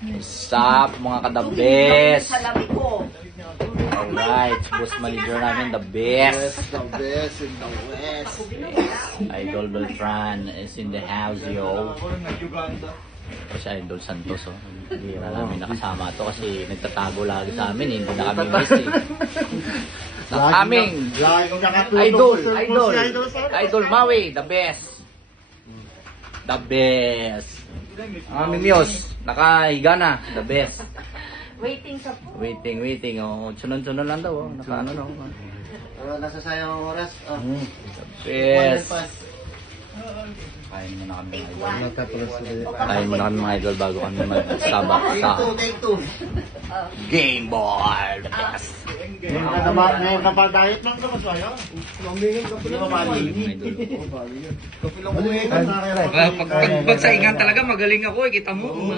What's up, mga ka-the best? Sa labi ko. Alright, boss manager namin, the best. The best in the West. Idol Beltran is in the house, yo. Si Idol Santos, oh. Hindi na namin nakasama to kasi nagtatago lagi sa amin, hindi na kami miss eh. Aming Idol Maui, the best. The best. Ang aming Miyos, nakahiga na, the best. Waiting sa po. Waiting. Oh, sunod-sunod lang daw, oh. Nakaano na, oh. Nasa sayang oras. The best. Kain muna kami mga idol. Kain muna kami mga idol bago kami mag-staba sa Take two. Game Boy. The best. Ngayon na diet lang naman sa'yo. Hindi mo mali. Pag saingan talaga magaling ako, kita mo.